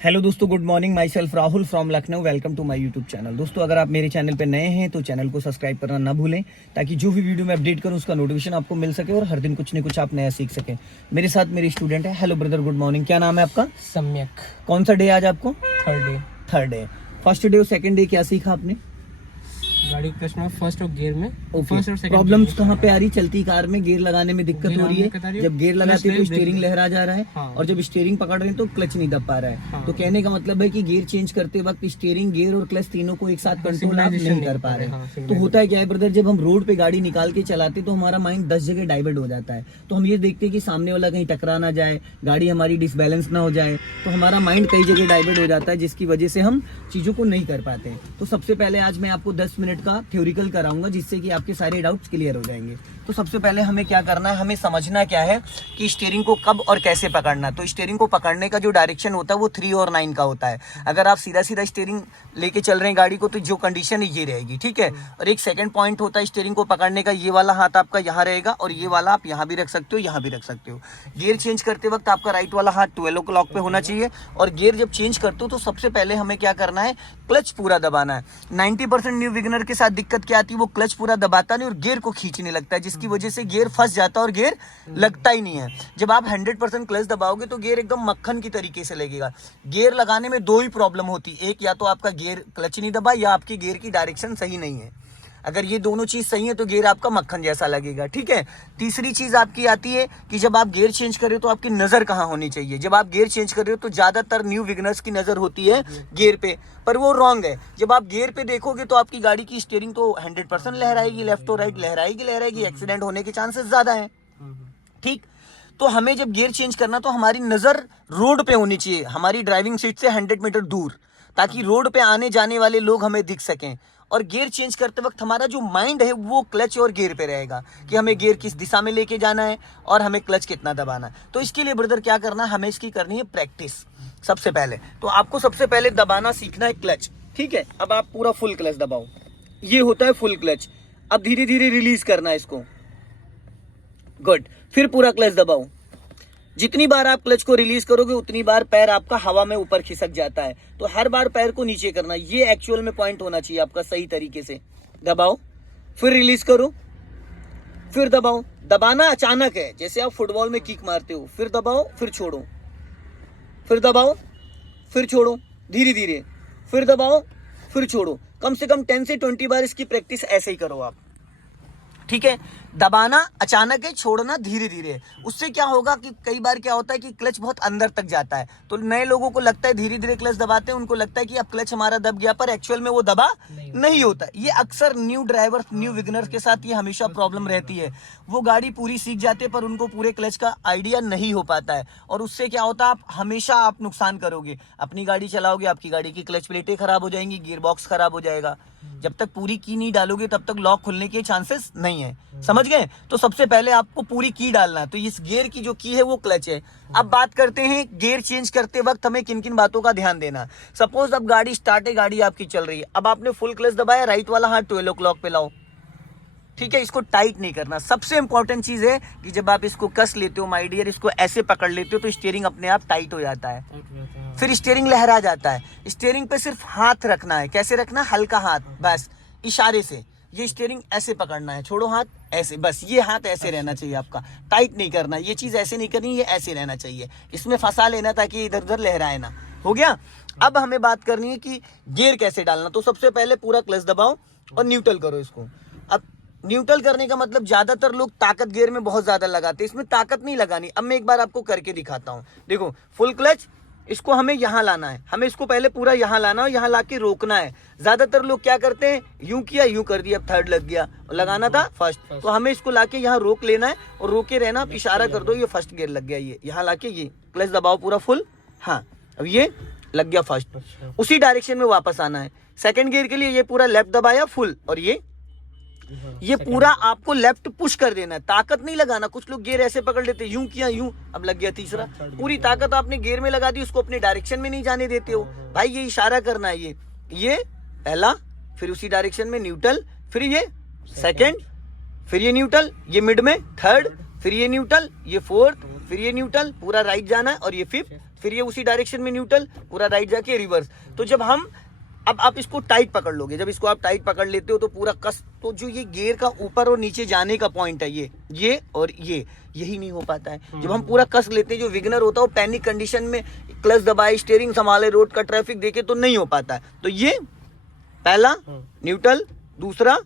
Hello दोस्तों, good morning. Myself Rahul from Lucknow. Welcome to my YouTube channel. दोस्तों, अगर आप मेरे चैनल पे नए हैं तो चैनल को सब्सक्राइब करना ना भूलें, ताकि जो भी वीडियो मैं अपडेट करूं उसका नोटिफिकेशन आपको मिल सके और हर दिन कुछ न कुछ आप नया सीख सकें। मेरे साथ मेरी स्टूडेंट है। Hello brother, good morning. क्या नाम है आपका? सम्यक। कौन सा डे आज आपको? Third day. फर्स्ट डे और सेकंड डे क्या सीखा आपने? गाड़ी क्लच में फर्स्ट और गियर में। फर्स्ट और सेकंड प्रॉब्लम्स कहाँ पे आ रही? चलती कार में गियर लगाने में दिक्कत हो रही है। जब गियर लगाते हैं तो स्टीयरिंग लहरा जा रहा है। हाँ। और जब स्टीयरिंग पकड़ रहे हैं तो क्लच नहीं दब पा रहा है। हाँ। तो कहने का मतलब है कि गियर चेंज करते वक्त स्टीयरिंग, गियर और क्लच तीनों को एक साथ कंट्रोल आप नहीं कर पा रहे हैं। तो होता है क्या है ब्रदर, जब हम रोड पे गाड़ी निकाल के चलाते तो हमारा माइंड 10 जगह डाइवर्ट हो जाता है। तो हम ये देखते हैं कि सामने वाला कहीं टकरा ना जाए, गाड़ी हमारी डिसबैलेंस ना हो जाए, तो हमारा माइंड कई जगह डाइवर्ट हो जाता है, जिसकी वजह से हम चीजों को नहीं कर पाते हैं। तो सबसे पहले आज मैं आपको 10 मिनट का थ्योरिकल कराऊंगा, जिससे कि आपके सारे डाउट्स क्लियर हो जाएंगे। तो सबसे पहले हमें क्या करना है, हमें समझना क्या है कि स्टीयरिंग को कब और कैसे पकड़ना। तो स्टीयरिंग को पकड़ने का जो डायरेक्शन होता है वो 3 और 9 का होता है। अगर आप सीधा सीधा स्टीयरिंग लेके चल रहे हैं गाड़ी को तो जो कंडीशन है ये रहेगी, ठीक है। और एक सेकंड पॉइंट होता है स्टीयरिंग को पकड़ने का, ये वाला हाथ आपका यहाँ रहेगा और ये वाला आप यहाँ भी रख सकते हो, यहाँ भी रख सकते हो। गियर चेंज करते वक्त आपका राइट वाला हाथ 12 o'clock पे होना चाहिए। और गियर जब चेंज करते हो तो सबसे पहले हमें क्या करना है, क्लच पूरा दबाना है। 90% न्यू बिगिनर के साथ दिक्कत क्या आती है, वो क्लच पूरा दबाता नहीं और गियर को खींचने लगता है, जिसकी वजह से गियर फंस जाता है और गियर लगता ही नहीं है। जब आप 100% क्लच दबाओगे तो गियर एकदम मक्खन की तरीके से लगेगा। गियर लगाने में 2 ही प्रॉब्लम होती है, एक या तो आपका गियर क्लच नहीं दबा या आपकी गियर की डायरेक्शन सही नहीं है। अगर ये दोनों चीज सही है तो गियर आपका मक्खन जैसा लगेगा, ठीक है। तीसरी चीज आपकी आती है कि जब आप गियर चेंज कर रहे हो तो आपकी नजर कहाँ होनी चाहिए। जब आप गियर चेंज कर रहे हो तो ज्यादातर न्यू बिगिनर्स की नजर होती है गियर पे, पर वो रॉन्ग है। जब आप गियर पे देखोगे तो आपकी गाड़ी की स्टीयरिंग तो 100% लहराएगी, लेफ्ट और राइट लहराएगी। एक्सीडेंट होने के चांसेस ज्यादा है, ठीक। तो हमें जब गियर चेंज करना तो हमारी नजर रोड पे होनी चाहिए, हमारी ड्राइविंग सीट से 100 मीटर दूर, ताकि रोड पे आने जाने वाले लोग हमें दिख सकें। और गियर चेंज करते वक्त हमारा जो माइंड है वो क्लच और गियर पे रहेगा कि हमें गियर किस दिशा में लेके जाना है और हमें क्लच कितना दबाना है। तो इसके लिए ब्रदर क्या करना है, हमें इसकी करनी है प्रैक्टिस। सबसे पहले तो आपको सबसे पहले दबाना सीखना है क्लच, ठीक है। अब आप पूरा फुल क्लच दबाओ, ये होता है फुल क्लच। अब धीरे धीरे रिलीज करना है इसको, गुड। फिर पूरा क्लच दबाओ। जितनी बार आप क्लच को रिलीज करोगे उतनी बार पैर आपका हवा में ऊपर खिसक जाता है, तो हर बार पैर को नीचे करना, ये एक्चुअल में पॉइंट होना चाहिए आपका सही तरीके से। दबाओ, फिर रिलीज करो, फिर दबाओ। दबाना अचानक है, जैसे आप फुटबॉल में किक मारते हो, फिर दबाओ फिर छोड़ो, फिर दबाओ फिर छोड़ो, धीरे धीरे, फिर दबाओ फिर छोड़ो। कम से कम 10 से 20 बार इसकी प्रैक्टिस ऐसे ही करो आप, ठीक है। दबाना अचानक है, छोड़ना धीरे धीरे। उससे क्या होगा कि कई बार क्या होता है कि क्लच बहुत अंदर तक जाता है, तो नए लोगों को लगता है धीरे धीरे क्लच दबाते हैं, उनको लगता है कि अब क्लच हमारा दब गया, पर एक्चुअल में वो दबा नहीं होता। ये अक्सर न्यू ड्राइवर्स, न्यू बिगिनर्स के साथ ये हमेशा प्रॉब्लम रहती है। वो गाड़ी पूरी सीख जाते हैं पर उनको पूरे क्लच का आइडिया नहीं हो पाता है, और उससे क्या होता है, आप हमेशा आप नुकसान करोगे। अपनी गाड़ी चलाओगे, आपकी गाड़ी की क्लच प्लेटें खराब हो जाएंगी, गियर बॉक्स खराब हो जाएगा। जब तक पूरी की नहीं डालोगे तब तक लॉक खुलने के चांसेस नहीं है, समझ गए। तो सबसे पहले आपको पूरी की डालना है, तो इस गियर की जो की है वो क्लच है। अब बात करते हैं गियर चेंज करते वक्त हमें किन किन बातों का ध्यान देना। सपोज अब गाड़ी स्टार्ट है, गाड़ी आपकी चल रही है, अब आपने फुल क्लच दबाया, राइट वाला हाथ 12 o'clock पे लाओ, ठीक है। इसको टाइट नहीं करना। सबसे इंपॉर्टेंट चीज है कि जब आप इसको कस लेते हो माय डियर, इसको ऐसे पकड़ लेते हो तो स्टीयरिंग अपने आप टाइट हो जाता है, फिर स्टीयरिंग लहरा जाता है। स्टीयरिंग पे सिर्फ हाथ रखना है, कैसे रखना, हल्का हाथ, बस इशारे से। ये स्टीयरिंग ऐसे पकड़ना है, छोड़ो हाथ, ऐसे, बस ये हाथ ऐसे रहना चाहिए आपका, टाइट नहीं करना। ये चीज ऐसे नहीं करनी, ये ऐसे रहना चाहिए, इसमें फंसा लेना ताकि इधर उधर लहराए ना। हो गया। अब हमें बात करनी है कि गियर कैसे डालना। तो सबसे पहले पूरा क्लच दबाओ और न्यूट्रल करो इसको। अब न्यूट्रल करने का मतलब ज्यादातर लोग ताकत गियर में बहुत ज्यादा लगाते हैं, इसमें ताकत नहीं लगानी। अब मैं एक बार आपको करके दिखाता हूँ। देखो, फुल क्लच, इसको हमें यहाँ लाना है, हमें इसको पहले पूरा यहाँ लाना है, यहाँ लाके रोकना है। ज्यादातर लोग क्या करते हैं, यूं किया, यूं कर दिया, अब थर्ड लग गया, और लगाना था फर्स्ट। तो हमें इसको लाके यहाँ रोक लेना है और रोके रहना, आप इशारा कर दो, ये फर्स्ट गियर लग गया, ये यहाँ लाके ये क्लच दबाओ पूरा फुल, हाँ अब ये लग गया फर्स्ट। उसी डायरेक्शन में वापस आना है। सेकंड गियर के लिए ये पूरा लेफ्ट दबाया फुल, और ये पूरा आपको लेफ्ट पुश कर देना है, ताकत नहीं लगाना। कुछ लोग गियर ऐसे पकड़ लेते, यूं किया, यूं, अब लग गया तीसरा। पूरी ताकत आपने गियर में लगा दी, उसको अपने डायरेक्शन में नहीं जाने देते हो भाई, ये इशारा करना है। ये पहला, फिर उसी डायरेक्शन में न्यूट्रल, फिर ये सेकंड, फिर ये न्यूट्रल, ये मिड में थर्ड, फिर ये न्यूट्रल, ये फोर्थ, फिर ये न्यूट्रल, पूरा राइट जाना है, और ये फिफ्थ, फिर ये उसी डायरेक्शन में न्यूट्रल, पूरा राइट जाके रिवर्स। तो जब हम अब आप इसको टाइट पकड़ लोगे, जब इसको आप टाइट पकड़ लेते हो तो पूरा कस, तो जो ये गियर का ऊपर और नीचे जाने का पॉइंट है ये और ये, यही नहीं हो पाता है। जब हम पूरा कस लेते हैं, जो विगनर होता है वो पैनिक कंडीशन में क्लच दबाए, स्टीयरिंग संभाले, रोड का ट्रैफिक देखे तो नहीं हो पाता है। तो ये पहला न्यूट्रल, दूसरा,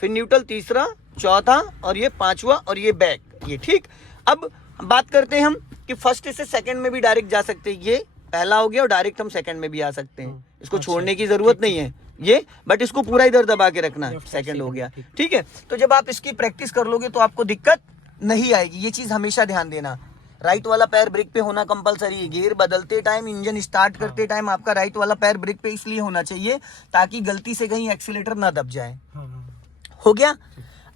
फिर न्यूट्रल, तीसरा, चौथा, और ये पांचवा, और ये बैक, ये ठीक। अब बात करते हैं हम कि फर्स्ट से सेकंड में भी डायरेक्ट जा सकते हैं। ये पहला हो गया और डायरेक्ट हम सेकंड में भी आ सकते हैं, इसको छोड़ने की जरूरत नहीं है ये, बट इसको पूरा इधर दबा के रखना है, सेकंड हो गया, ठीक है। तो जब आप इसकी प्रैक्टिस कर लोगे तो आपको दिक्कत नहीं आएगी, ये चीज हमेशा ध्यान देना। राइट वाला पैर ब्रेक पे होना कंपलसरी है। गियर बदलते टाइम, इंजन स्टार्ट करते टाइम आपका राइट वाला पैर ब्रेक पे इसलिए होना चाहिए ताकि गलती से कहीं एक्सीलेटर ना दब जाए। हो गया।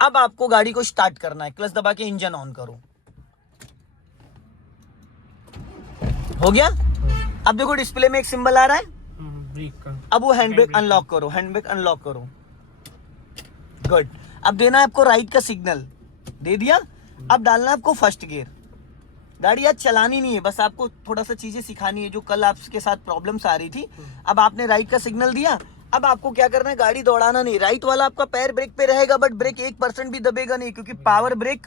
अब आपको गाड़ी को स्टार्ट करना है, क्लच दबा के इंजन ऑन करो। हो गया। अब देखो डिस्प्ले में एक सिंबल आ रहा है ब्रेक का, अब वो हैंड ब्रेक अनलॉक करो, हैंड ब्रेक अनलॉक करो। गुड। अब देना है आपको राइट का सिग्नल, दे दिया। अब डालना है आपको फर्स्ट गियर। गाड़ी आज चलानी नहीं है, बस आपको थोड़ा सा चीजें सिखानी है जो कल आपके साथ प्रॉब्लम्स आ रही थी। अब आपने राइट का सिग्नल दिया, अब आपको क्या करना है, गाड़ी दौड़ाना नहीं। राइट वाला आपका पैर ब्रेक पे रहेगा, बट ब्रेक 1% भी दबेगा नहीं, क्योंकि पावर ब्रेक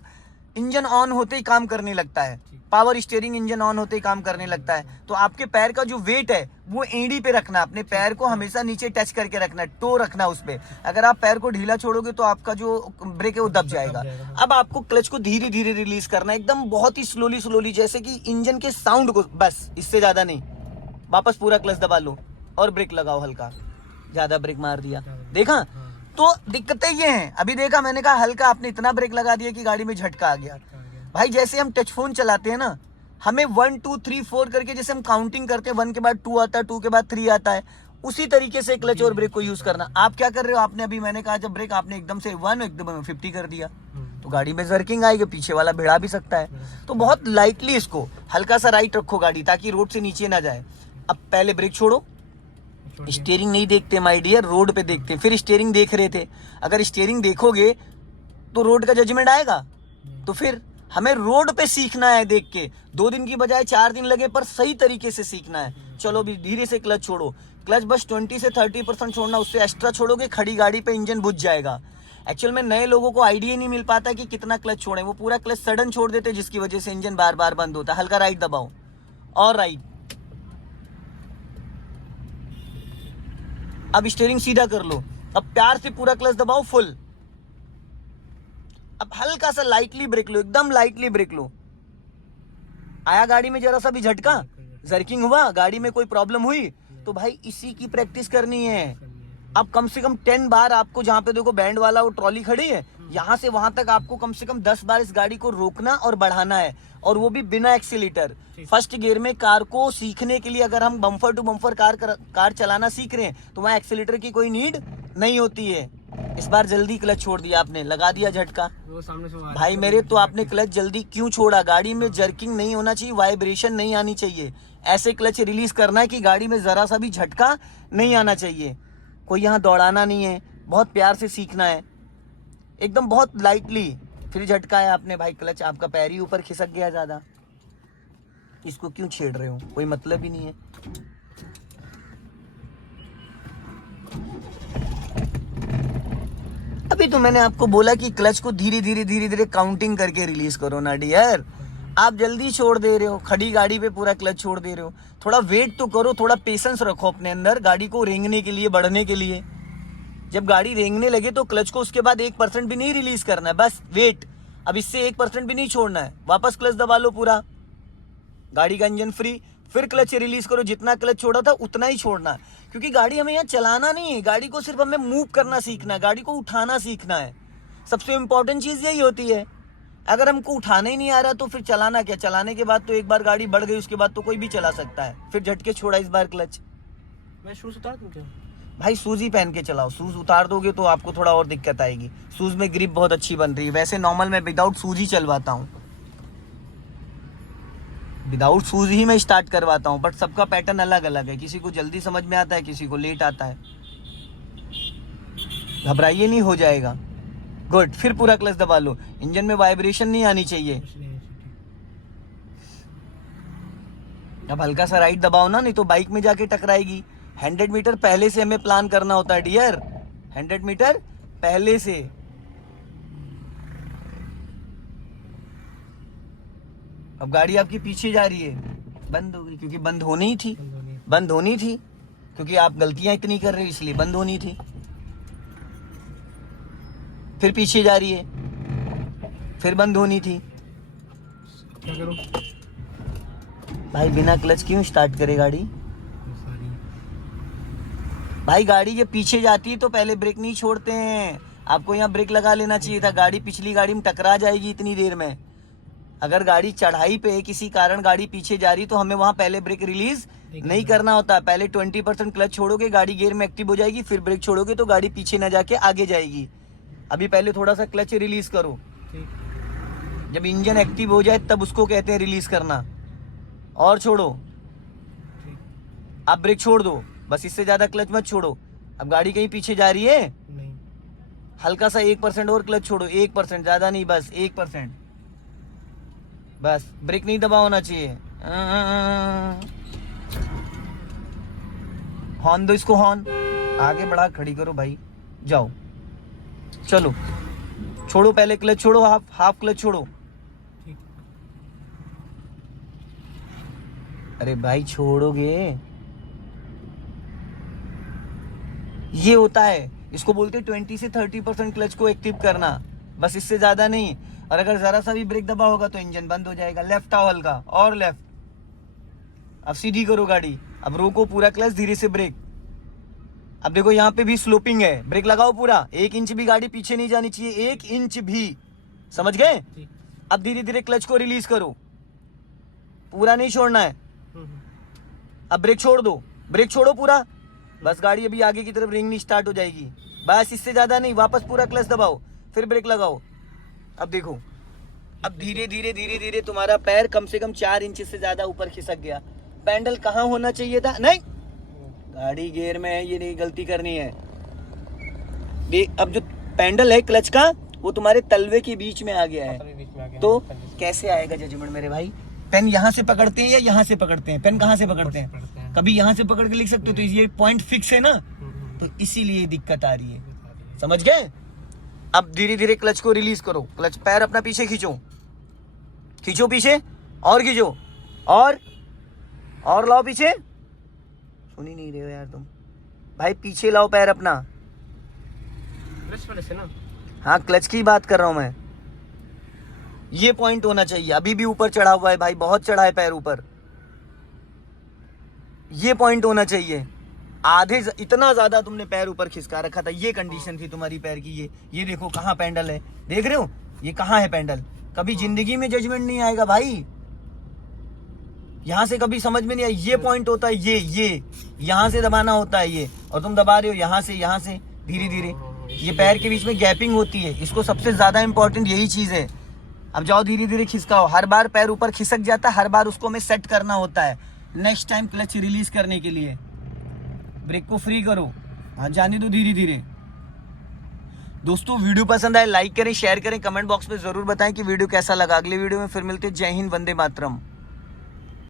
इंजन ऑन होते ही काम करने लगता है, पावर स्टीयरिंग इंजन ऑन होते ही काम करने लगता है। तो आपके पैर का जो वेट है वो एड़ी पे रखना, अपने पैर को हमेशा नीचे टच करके रखना, टो रखना उस पे। अगर आप पैर को ढीला छोड़ोगे तो आपका जो ब्रेक है वो दब जाएगा। अब आपको क्लच को धीरे धीरे रिलीज करना है, एकदम बहुत ही स्लोली, जैसे कि इंजन के साउंड को, बस इससे ज्यादा नहीं। वापस पूरा क्लच दबा लो और ब्रेक लगाओ, हल्का, ज्यादा ब्रेक मार दिया, देखा। तो दिक्कतें ये हैं। अभी देखा मैंने कहा हल्का, आपने इतना ब्रेक लगा दिया कि गाड़ी में झटका आ गया। भाई जैसे हम टच फोन चलाते हैं ना, हमें 1 2 3 4 करके जैसे हम काउंटिंग करते हैं, 1 के बाद 2 आता है, 2 के बाद 3 आता है, उसी तरीके से क्लच और ब्रेक को यूज करना। आप क्या कर रहे हो, आपने अभी मैंने कहा जब ब्रेक आपने एकदम से 1 एकदम 50 कर दिया तो गाड़ी में जर्किंग आएगी, पीछे वाला भिड़ा भी सकता है। तो बहुत लाइटली इसको हल्का सा राइट रखो गाड़ी, ताकि रोड से नीचे ना जाए। अब पहले ब्रेक छोड़ो, स्टीयरिंग नहीं देखते माय डियर, रोड पे देखते हैं। फिर स्टीयरिंग देख रहे थे, अगर स्टीयरिंग देखोगे तो रोड का जजमेंट आएगा। तो फिर हमें रोड पे सीखना है देख के, 2 दिन की बजाय 4 दिन लगे पर सही तरीके से सीखना है। चलो भी धीरे से क्लच छोड़ो, क्लच बस 20 से 30% छोड़ना, उससे एक्स्ट्रा छोड़ोगे खड़ी गाड़ी पे इंजन बुझ जाएगा। एक्चुअल में नए लोगों को आइडिया नहीं मिल पाता कि कितना क्लच छोड़े, वो पूरा क्लच सडन छोड़ देते जिसकी वजह से इंजन बार बार बंद होता है। हल्का राइट दबाओ और राइट। अब स्टीयरिंग सीधा कर लो, अब प्यार से पूरा क्लच दबाओ फुल। अब हल्का सा लाइटली ब्रेक लो, एकदम लाइटली ब्रेक लो। आया गाड़ी में जरा सा भी झटका, जर्किंग हुआ, गाड़ी में कोई प्रॉब्लम हुई, तो भाई इसी की प्रैक्टिस करनी है। अब कम से कम 10 बार आपको, जहां पे देखो बैंड वाला वो ट्रॉली खड़ी है, यहां से वहां तक आपको कम से कम 10 बार इस गाड़ी को रोकना और बढ़ाना है, और वो भी बिना एक्सीलेटर। फर्स्ट गियर में कार को सीखने के लिए अगर हम बम्फर टू बम्फर कार चलाना सीख रहे हैं तो वहां एक्सीलेटर की कोई नीड नहीं होती है। इस बार जल्दी क्लच छोड़ दिया आपने, लगा दिया झटका। वो सामने से भाई मेरे, तो आपने क्लच जल्दी क्यों छोड़ा? गाड़ी में जर्किंग नहीं होना चाहिए, वाइब्रेशन नहीं आनी चाहिए। ऐसे क्लच रिलीज करना है कि गाड़ी में जरा सा भी झटका नहीं आना चाहिए। कोई यहाँ दौड़ाना नहीं है, बहुत प्यार से सीखना है, एकदम बहुत लाइटली। फिर झटका है आपने, भाई क्लच आपका पैर ही ऊपर खिसक गया ज्यादा, इसको क्यों छेड़ रहे हो? कोई मतलब ही नहीं है। अभी तो मैंने आपको बोला कि क्लच को धीरे धीरे काउंटिंग करके रिलीज करो ना डियर। आप जल्दी छोड़ दे रहे हो, खड़ी गाड़ी पे पूरा क्लच छोड़ दे रहे हो। थोड़ा वेट तो करो, थोड़ा पेशेंस रखो अपने अंदर, गाड़ी को रेंगने के लिए, बढ़ने के लिए। जब गाड़ी रेंगने लगे तो क्लच को उसके बाद 1% भी नहीं रिलीज करना है, बस वेट। अब इससे 1% भी नहीं छोड़ना है, वापस क्लच दबा लो पूरा, गाड़ी का इंजन फ्री। फिर क्लच रिलीज करो, जितना क्लच छोड़ा था उतना ही छोड़ना है, क्योंकि गाड़ी हमें यहाँ चलाना नहीं है, गाड़ी को सिर्फ हमें मूव करना सीखना है, गाड़ी को उठाना सीखना है। सबसे इंपॉर्टेंट चीज यही होती है। अगर हमको उठाना ही नहीं आ रहा तो फिर चलाना क्या? चलाने के बाद तो एक बार गाड़ी बढ़ गई, उसके बाद तो कोई भी चला सकता है। फिर झटके छोड़ा इस बार क्लच। मैं शूज उतार दूं क्या? भाई शूज ही पहन के चलाओ, शूज उतार दोगे तो आपको थोड़ा और दिक्कत आएगी। शूज में ग्रिप बहुत अच्छी बन रही है, वैसे नॉर्मल मैं विदाउट शूज ही चलवाता हूँ, विदाउट शूज ही मैं स्टार्ट करवाता हूँ, बट सबका पैटर्न अलग अलग है। किसी को जल्दी समझ में आता है, किसी को लेट आता है। घबराइए नहीं, हो जाएगा। गुड। फिर पूरा क्लच दबा लो, इंजन में वाइब्रेशन नहीं आनी चाहिए। अब हल्का सा राइट दबाओ ना, नहीं तो बाइक में जाके टकराएगी। 100 मीटर पहले से हमें प्लान करना होता है डियर, 100 मीटर पहले से। अब गाड़ी आपकी पीछे जा रही है, बंद हो गई क्योंकि बंद होनी ही थी, बंद होनी थी क्योंकि आप गलतियां इतनी कर रहे हो इसलिए बंद होनी थी। फिर पीछे जा रही है, फिर बंद होनी थी। क्या करूं? भाई बिना क्लच क्यों स्टार्ट करे गाड़ी? भाई गाड़ी जब पीछे जाती है तो पहले ब्रेक नहीं छोड़ते हैं। आपको यहाँ ब्रेक लगा लेना चाहिए था, गाड़ी पिछली गाड़ी में टकरा जाएगी इतनी देर में। अगर गाड़ी चढ़ाई पे किसी कारण गाड़ी पीछे जा रही तो हमें वहां पहले ब्रेक रिलीज नहीं करना होता। पहले 20% क्लच छोड़ोगे, गाड़ी गियर में एक्टिव हो जाएगी, फिर ब्रेक छोड़ोगे तो गाड़ी पीछे ना जाके आगे जाएगी। अभी पहले थोड़ा सा क्लच रिलीज करो, जब इंजन एक्टिव हो जाए तब उसको कहते हैं रिलीज करना। और छोड़ो, आप ब्रेक छोड़ दो बस, इससे ज्यादा क्लच मत छोड़ो। अब गाड़ी कहीं पीछे जा रही है, नहीं। हल्का सा 1% और क्लच छोड़ो, 1%, ज्यादा नहीं, बस 1%। बस ब्रेक नहीं दबा होना चाहिए। हॉर्न दो इसको, हॉर्न आगे बढ़ा, खड़ी करो भाई, जाओ चलो। छोड़ो पहले क्लच छोड़ो, हाफ क्लच छोड़ो। अरे भाई छोड़ोगे, ये होता है, इसको बोलते हैं 20 से 30% क्लच को एक्टिव करना, बस इससे ज्यादा नहीं। और अगर जरा सा भी ब्रेक दबा होगा तो इंजन बंद हो जाएगा। लेफ्ट आओ हल्का, और लेफ्ट। अब सीधी करो गाड़ी, अब रोको पूरा क्लच, धीरे से ब्रेक। अब देखो यहाँ पे भी स्लोपिंग है, ब्रेक लगाओ पूरा, 1 इंच भी गाड़ी पीछे नहीं जानी चाहिए, 1 इंच भी, समझ गए? अब धीरे धीरे क्लच को रिलीज करो, पूरा नहीं छोड़ना है। अब ब्रेक छोड़ दो, ब्रेक छोड़ो पूरा, बस गाड़ी अभी आगे की तरफ रेंगनी स्टार्ट हो जाएगी, बस इससे ज्यादा नहीं। वापस पूरा क्लच दबाओ, फिर ब्रेक लगाओ। अब देखो, अब धीरे धीरे धीरे धीरे तुम्हारा पैर कम से कम 4 इंच से ज्यादा ऊपर खिसक गया। पैडल कहाँ होना चाहिए था? नहीं, गाड़ी गियर में है, ये नहीं गलती करनी है। अब जो पैडल है क्लच का, वो तुम्हारे तलवे के बीच में आ गया है, तो कैसे आएगा जजमेंट मेरे भाई? पेन यहाँ से पकड़ते हैं या यहाँ से पकड़ते हैं? पेन कहाँ से पकड़ते हैं? कभी यहाँ से पकड़ के लिख सकते हो, तो ये पॉइंट फिक्स है ना, तो इसीलिए दिक्कत आ रही है, समझ गए? अब धीरे धीरे क्लच को रिलीज करो, क्लच पैर अपना पीछे खींचो, खींचो पीछे, और खींचो, और लाओ पीछे। सुन ही नहीं रहे हो यार तुम भाई, पीछे लाओ पैर अपना। क्लच वाले से ना? हाँ क्लच की बात कर रहा हूं मैं, ये पॉइंट होना चाहिए। अभी भी ऊपर चढ़ा हुआ है भाई, बहुत चढ़ा है पैर ऊपर, ये पॉइंट होना चाहिए। आधे इतना ज्यादा तुमने पैर ऊपर खिसका रखा था, ये कंडीशन थी तुम्हारी पैर की। ये देखो कहाँ पैडल है, देख रहे हो ये कहाँ है पैडल? कभी जिंदगी में जजमेंट नहीं आएगा भाई, यहां से कभी समझ में नहीं आया। ये पॉइंट होता है, ये यहां से दबाना होता है ये, और तुम दबा रहे हो यहाँ से धीरे धीरे। ये पैर के बीच में गैपिंग होती है, इसको सबसे ज्यादा इंपॉर्टेंट यही चीज है। अब जाओ धीरे धीरे खिसकाओ, हर बार पैर ऊपर खिसक जाता है, हर बार उसको हमें सेट करना होता है नेक्स्ट टाइम क्लच रिलीज करने के लिए। ब्रेक को फ्री करो, हाँ जाने दो धीरे धीरे। दोस्तों वीडियो पसंद आए लाइक करें, शेयर करें, कमेंट बॉक्स में जरूर बताएं कि वीडियो कैसा लगा। अगले वीडियो में फिर मिलते हैं। जय हिंद, वंदे मातरम।